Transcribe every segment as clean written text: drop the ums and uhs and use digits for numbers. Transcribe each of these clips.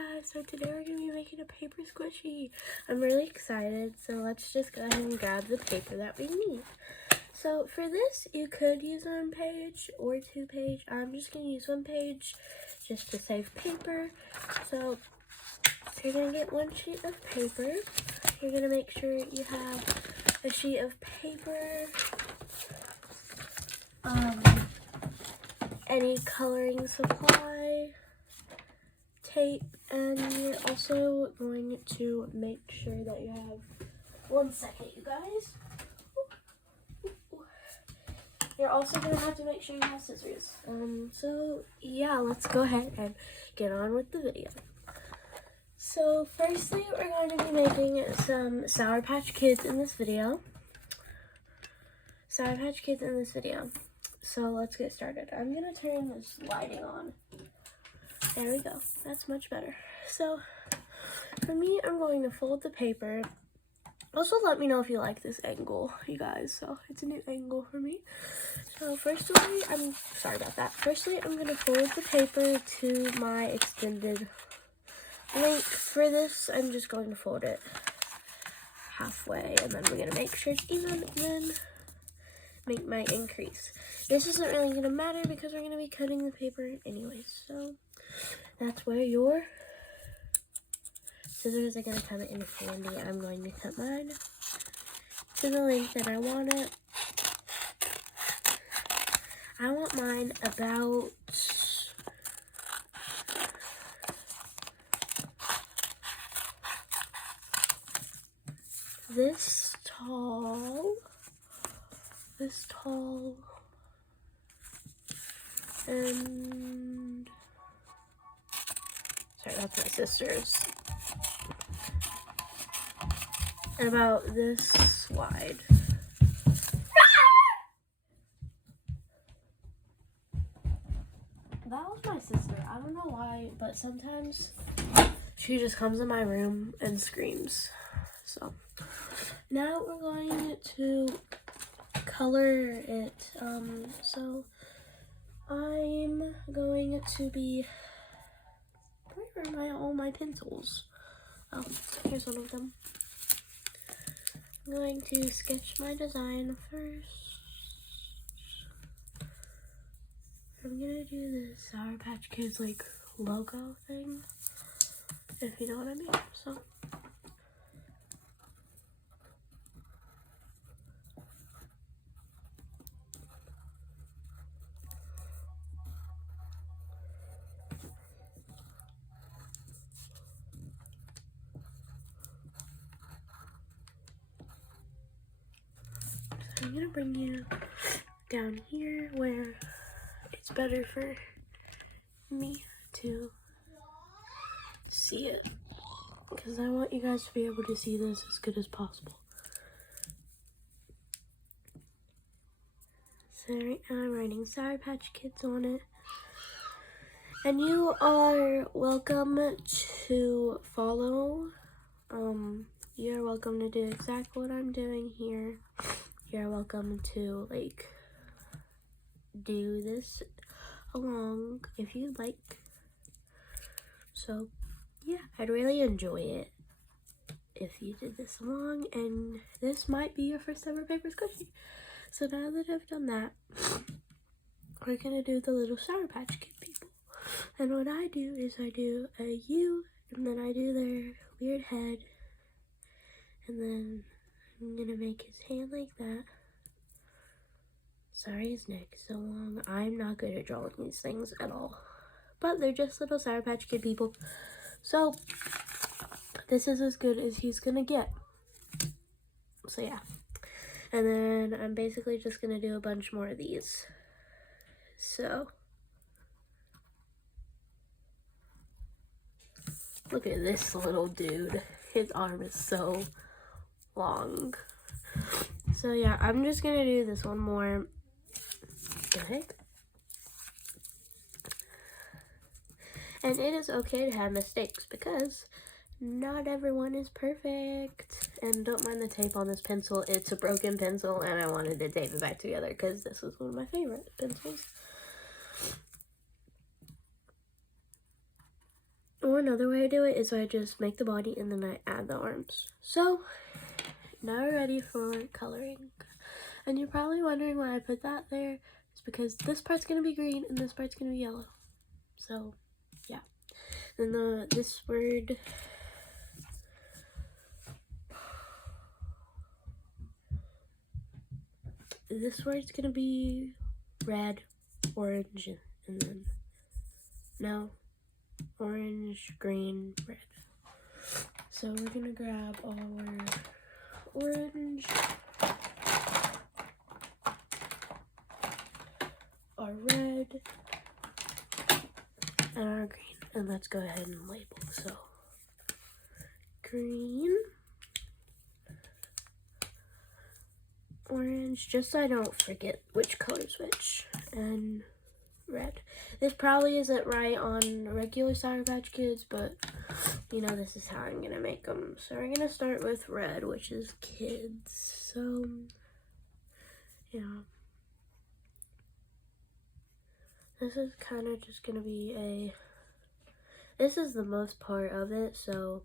guys, so today we're going to be making a paper squishy. I'm really excited, so let's just go ahead and grab the paper that we need. So for this, you could use 1 page or 2 page. I'm just going to use 1 page just to save paper. So you're going to get 1 sheet of paper. You're going to make sure you have a sheet of paper, any coloring supply, tape, and you're also going to make sure that you have 1 second, you guys. You're also going to have to make sure you have scissors. So yeah, let's go ahead and get on with the video. So firstly, we're going to be making some Sour Patch Kids in this video. So let's get started. I'm going to turn this lighting on. There we go. That's much better. So for me, I'm going to fold the paper. Also, let me know if you like this angle, you guys. So it's a new angle for me. So firstly, I'm going to fold the paper to my extended length. For this, I'm just going to fold it halfway, and then we're going to make sure it's even, and then make my increase. This isn't really going to matter because we're going to be cutting the paper anyways. So that's where your scissors are going to come in handy. I'm going to cut mine to the length that I want it. I want mine about this tall, and sorry, that's my sister's. And about this wide. That was my sister. I don't know why, but sometimes she just comes in my room and screams. So now we're going to color it. So I'm going to be, where are all my pencils? Oh, here's one of them. I'm going to sketch my design first. I'm gonna do the Sour Patch Kids like logo thing, if you know what I mean. So I'm gonna bring you down here where it's better for me to see it, because I want you guys to be able to see this as good as possible. So right now I'm writing Sour Patch Kids on it. And you are welcome to follow. You're welcome to do exactly what I'm doing here. You're welcome to like do this along if you'd like. So yeah, I'd really enjoy it if you did this along, and this might be your first ever paper squishy. So now that I've done that, we're gonna do the little Sour Patch Kid people. And what I do is I do a U, and then I do their weird head, and then I'm gonna make his hand like that. Sorry his neck is so long. I'm not good at drawing these things at all. But they're just little Sour Patch Kid people. So this is as good as he's gonna get. So yeah. And then I'm basically just gonna do a bunch more of these. So look at this little dude. His arm is so long. So yeah, I'm just gonna do this one more. The heck? And it is okay to have mistakes because not everyone is perfect. And don't mind the tape on this pencil. It's a broken pencil and I wanted to tape it back together because this was one of my favorite pencils. another way to do it is I just make the body and then I add the arms. So now we're ready for coloring. And you're probably wondering why I put that there. It's because this part's gonna be green and this part's gonna be yellow. So yeah. Then this word's gonna be red, orange, and then no, orange, green, red. So we're gonna grab our orange, our red, and our green. And let's go ahead and label. So green, orange, just so I don't forget which color's which, and red. This probably isn't right on regular Sour Patch Kids, but you know, this is how I'm gonna make them. So we're gonna start with red, which is kids. So yeah, this is kind of just gonna be this is the most part of it, so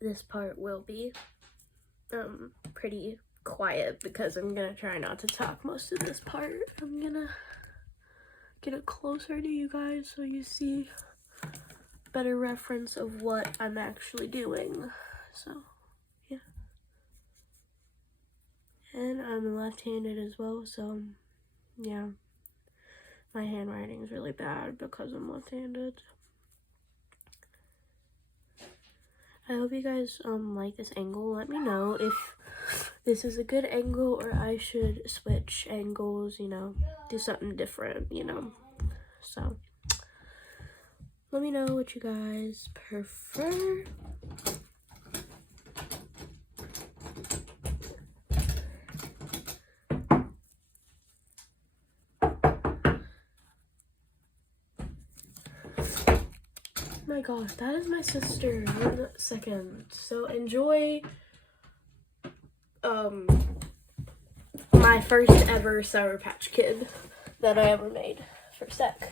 this part will be pretty quiet because I'm gonna try not to talk most of this part. I'm gonna get it closer to you guys so you see better reference of what I'm actually doing. So yeah, and I'm left-handed as well, so yeah, my handwriting is really bad because I'm left-handed. I hope you guys like this angle. Let me know if this is a good angle or I should switch angles, you know, do something different, you know. So let me know what you guys prefer. My gosh, that is my sister. 1 second. So enjoy my first ever Sour Patch Kid that I ever made. For a sec.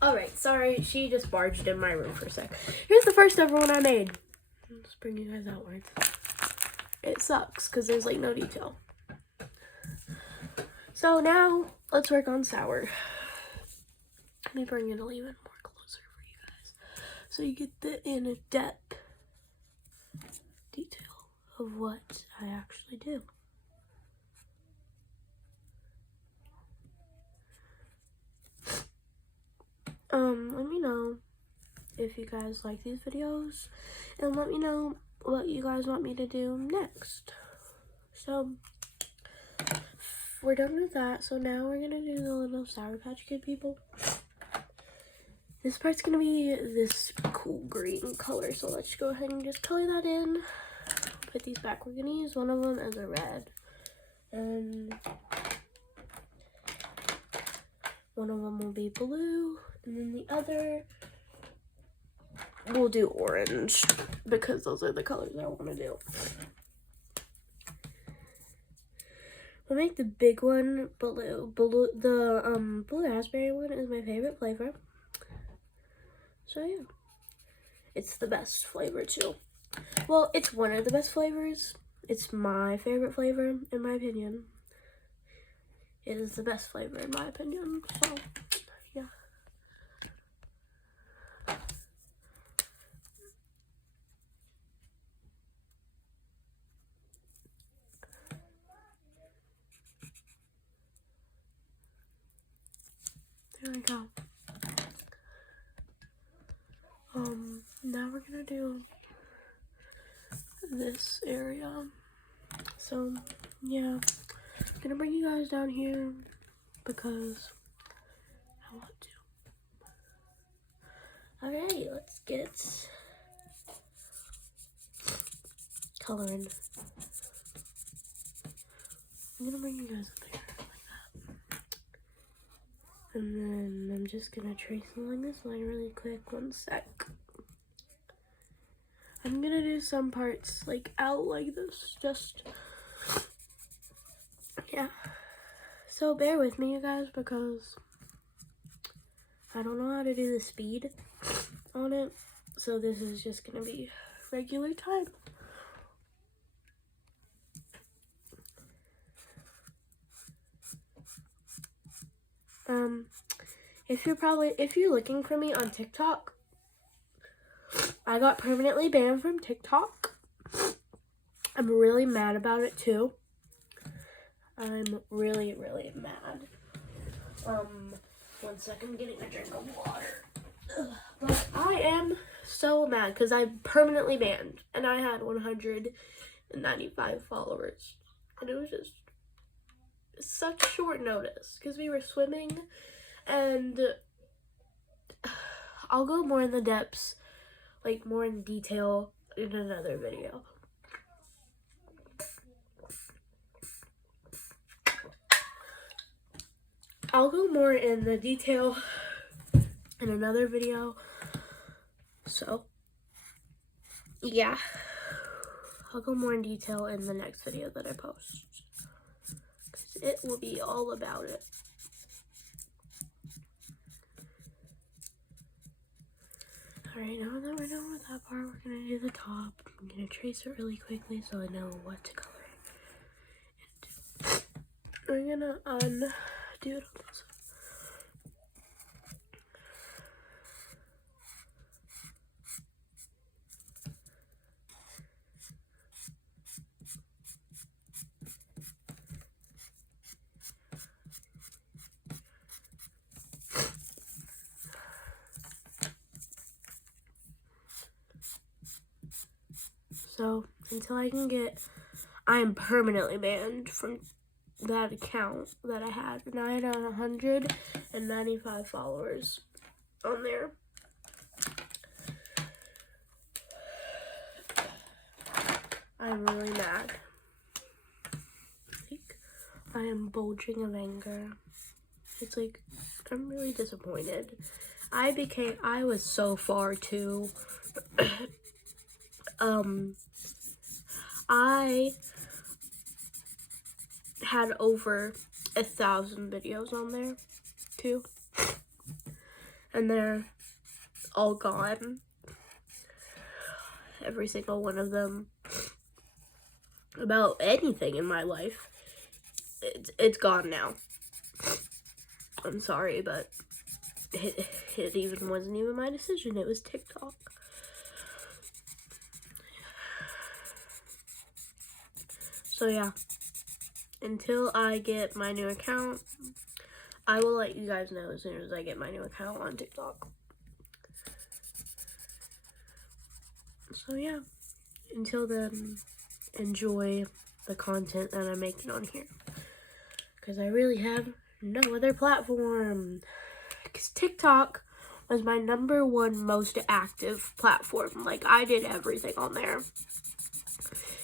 Alright, sorry, she just barged in my room for a sec. Here's the first ever one I made. Let's bring you guys outwards. It sucks because there's like no detail. So now let's work on sour. Let me bring it a little even more closer for you guys so you get the in-depth detail of what I actually do. Let me know if you guys like these videos and let me know what you guys want me to do next. So we're done with that. So now we're gonna do the little Sour Patch Kid people. This part's gonna be this cool green color. So let's go ahead and just color that in. Put these back. We're gonna use one of them as a red. And one of them will be blue. And then the other, we'll do orange because those are the colors I want to do. We'll make the big one blue. The blue raspberry one is my favorite flavor. So yeah, it's the best flavor too. Well, it's one of the best flavors. It's my favorite flavor in my opinion. It is the best flavor in my opinion. So yeah. There we go. Now we're gonna do this area. So yeah, I'm gonna bring you guys down here because I want to. Alright, let's get coloring. I'm gonna bring you guys up here like that. And then I'm just gonna trace along this line really quick. 1 sec. I'm gonna do some parts like out like this, just, yeah. So bear with me, you guys, because I don't know how to do the speed on it. So this is just gonna be regular time. If you're looking for me on TikTok, I got permanently banned from TikTok. I'm really mad about it too. I'm really, really mad. 1 second, I'm getting a drink of water. But I am so mad because I'm permanently banned and I had 195 followers. And it was just such short notice because we were swimming, and I'll go more in the depths, like more in detail in another video. I'll go more in the detail in another video. So, yeah. I'll go more in detail in the next video that I post. Because it will be all about it. Alright, now that we're done with that part, we're going to do the top. I'm going to trace it really quickly so I know what to color into. We're going to undo it on this one. So, until I can I am permanently banned from that account that I had. And I had 195 followers on there. I'm really mad. Like, I am bulging of anger. It's like, I'm really disappointed. I was so far too. I had over 1,000 videos on there too, and they're all gone. Every single one of them. About anything in my life, it's gone now. I'm sorry, but it even wasn't even my decision. It was TikTok. So yeah, until I get my new account, I will let you guys know as soon as I get my new account on TikTok. So yeah, until then, enjoy the content that I'm making on here. Because I really have no other platform. Because TikTok was my #1 most active platform. Like, I did everything on there.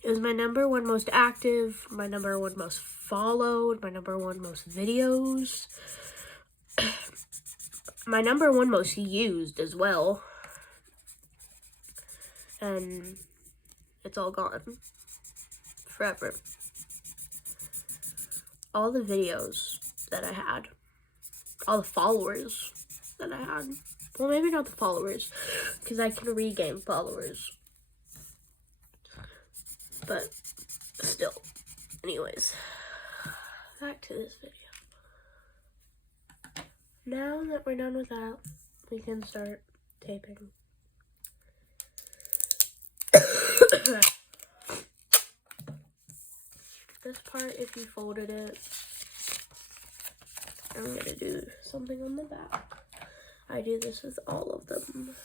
It was my #1 most active, my #1 most followed, my #1 most videos, my #1 most used as well. And it's all gone. Forever. All the videos that I had, all the followers that I had, well, maybe not the followers, because I can regain followers. But still, anyways, back to this video. Now that we're done with that, we can start taping. This part, if you folded it, I'm gonna do something on the back. I do this with all of them.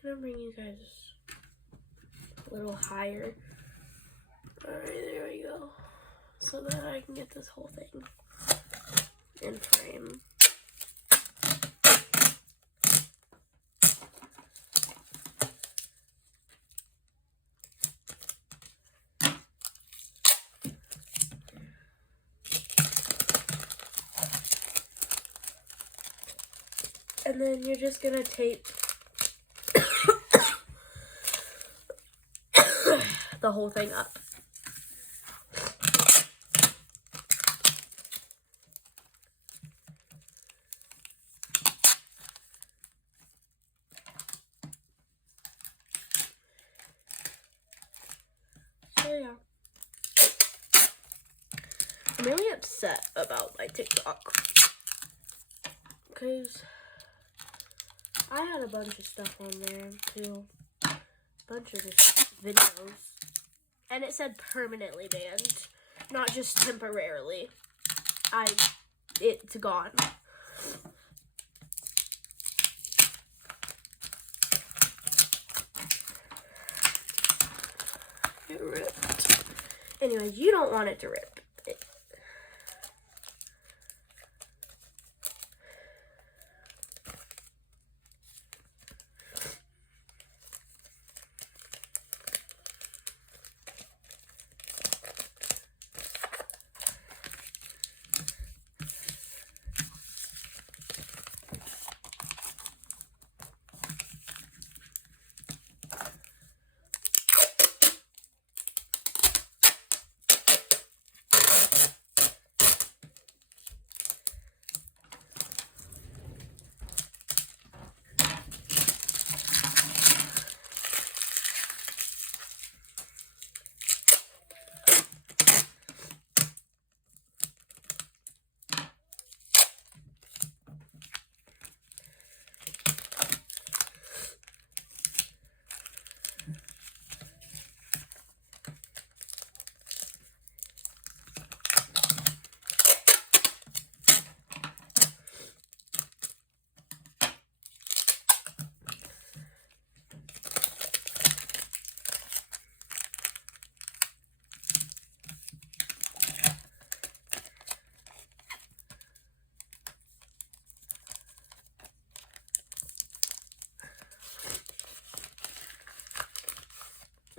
Can I bring you guys a little higher? Alright, there we go. So that I can get this whole thing in frame. And then you're just gonna tape the whole thing up. So yeah. I'm really upset about my TikTok because I had a bunch of stuff on there too. A bunch of videos. And it said permanently banned, not just temporarily. It's gone. It ripped. Anyways, you don't want it to rip.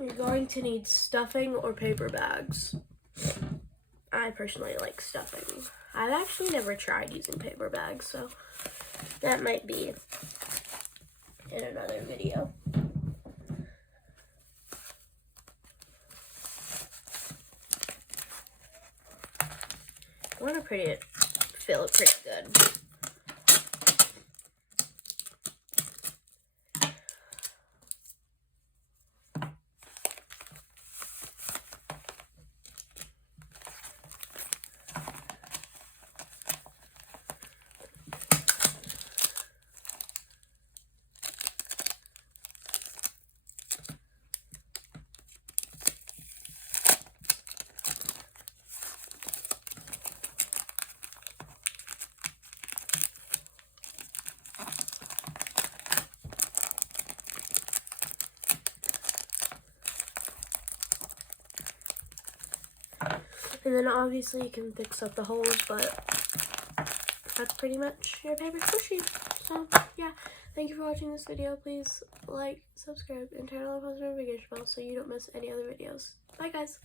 You're going to need stuffing or paper bags. I personally like stuffing. I've actually never tried using paper bags, so that might be in another video. I want to fill it pretty good. And then obviously you can fix up the holes, but that's pretty much your paper squishy. So yeah, thank you for watching this video. Please like, subscribe, and turn on the post notification bell so you don't miss any other videos. Bye guys!